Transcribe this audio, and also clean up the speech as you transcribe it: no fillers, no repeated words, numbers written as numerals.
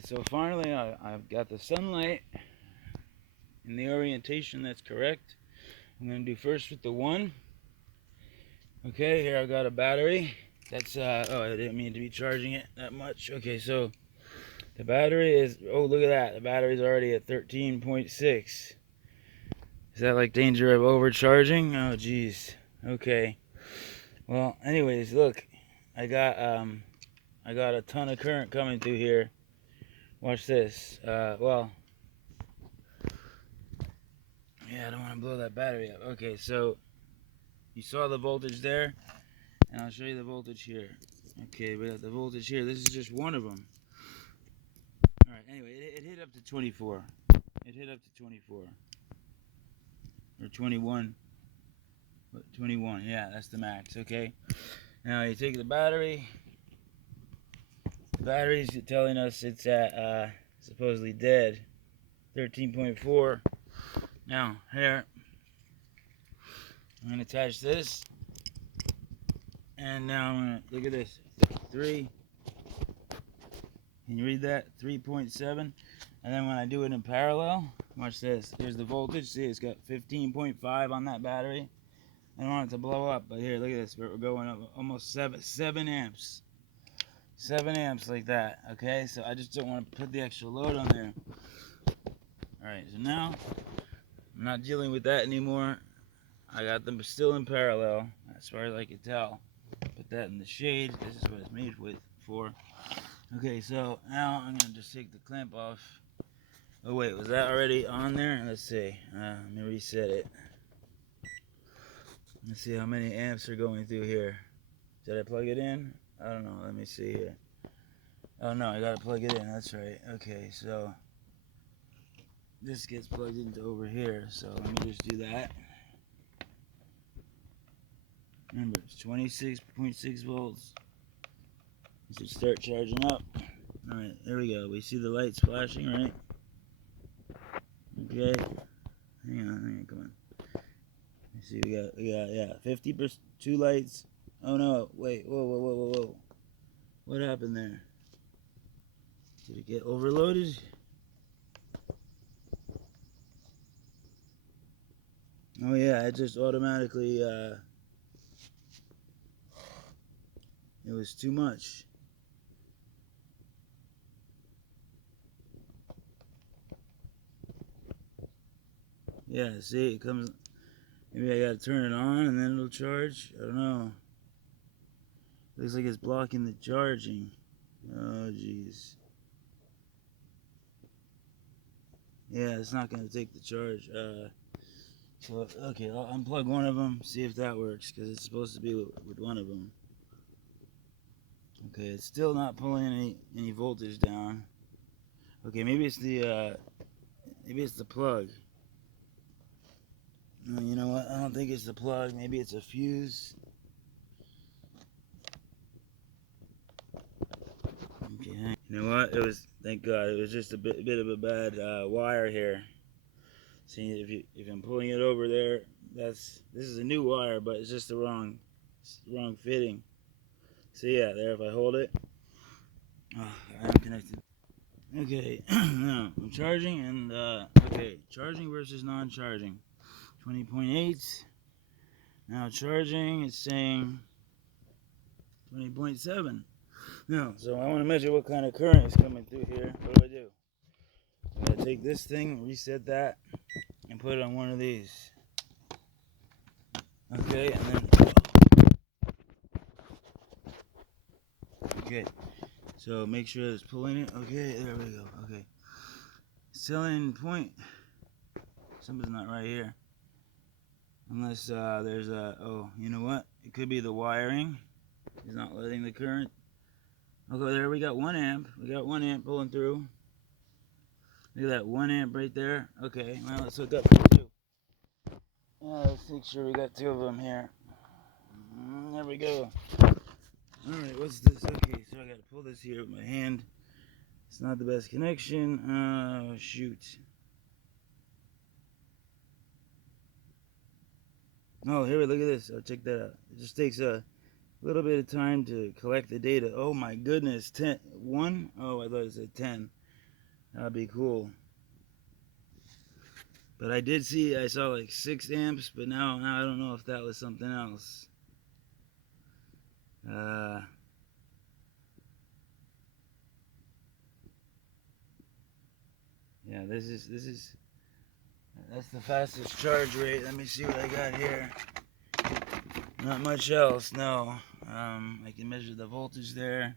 So finally I've got the sunlight in the orientation that's correct. I'm going to do first with the 1. Okay, here I've got a battery. That's, oh, I didn't mean to be charging it that much. Okay, so the battery is, oh, look at that. The battery's already at 13.6. Is that like danger of overcharging? Oh, geez. Okay. Well, anyways, look. I got a ton of current coming through here. Watch this. Well, yeah, I don't want to blow that battery up. Okay, so you saw the voltage there, and I'll show you the voltage here. Okay, we got the voltage here. This is just one of them. All right. Anyway, it hit up to 24. It hit up to 24 or 21. 21. Yeah, that's the max. Okay. Now you take the battery. The battery's telling us it's at supposedly dead. 13.4. Now here, I'm gonna attach this, and now I'm gonna look at this. 3. Can you read that? 3.7. And then when I do it in parallel, watch this. Here's the voltage. See, it's got 15.5 on that battery. I don't want it to blow up, but here, look at this. We're going up almost 7 amps. 7 amps like that. Okay, so I just don't want to put the extra load on there. All right, so now I'm not dealing with that anymore. I got them still in parallel, as far as I can tell. Put that in the shade. This is what it's made for. Okay, so now I'm gonna just take the clamp off. Oh wait, was that already on there? Let's see. Let me reset it. Let's see how many amps are going through here. Did I plug it in? I don't know. Let me see here. Oh no, I gotta plug it in. That's right. Okay, so this gets plugged into over here. So let me just do that. Remember, it's 26.6 volts. It should start charging up. All right, there we go. We see the lights flashing, right? Okay. Hang on, come on. Let's see, we got, yeah, 50%, 2 lights. Oh no, wait, whoa. What happened there? Did it get overloaded? Oh yeah, it just automatically, it was too much. Yeah, see, it comes, maybe I gotta turn it on and then it'll charge. I don't know. Looks like it's blocking the charging. Oh, jeez. Yeah, it's not gonna take the charge. So, okay, I'll unplug one of them, see if that works, because it's supposed to be with one of them. Okay, it's still not pulling any voltage down. Okay, maybe it's the plug. No, you know what? I don't think it's the plug. Maybe it's a fuse. Okay, you know what? It was, thank God, it was just a bit of a bad wire here. See, if I'm pulling it over there, this is a new wire, but it's just the wrong fitting. So yeah, there, if I hold it, I'm connected. Okay, now I'm charging, and okay, charging versus non-charging. 20.8. Now charging, it's saying 20.7. Now, so I want to measure what kind of current is coming through here. What do? I'm gonna take this thing, reset that, and put it on one of these. Okay, and then okay. So make sure it's pulling it. Okay, there we go. Okay. Selling point. Something's not right here. Unless there's a, oh, you know what? It could be the wiring. It's not letting the current. Okay, there we got 1 amp. We got 1 amp pulling through. Look at that, 1 amp right there. Okay, well, let's hook up for 2. Let's make sure we got 2 of them here. There we go. Alright, what's this? Okay, so I gotta pull this here with my hand. It's not the best connection. Oh, shoot. Oh, here, look at this. Oh, check that out. It just takes a little bit of time to collect the data. Oh my goodness, 1? Oh, I thought it said 10. That'd be cool. But I saw like 6 amps, but now I don't know if that was something else. Yeah, that's the fastest charge rate. Let me see what I got here. Not much else, no. I can measure the voltage there.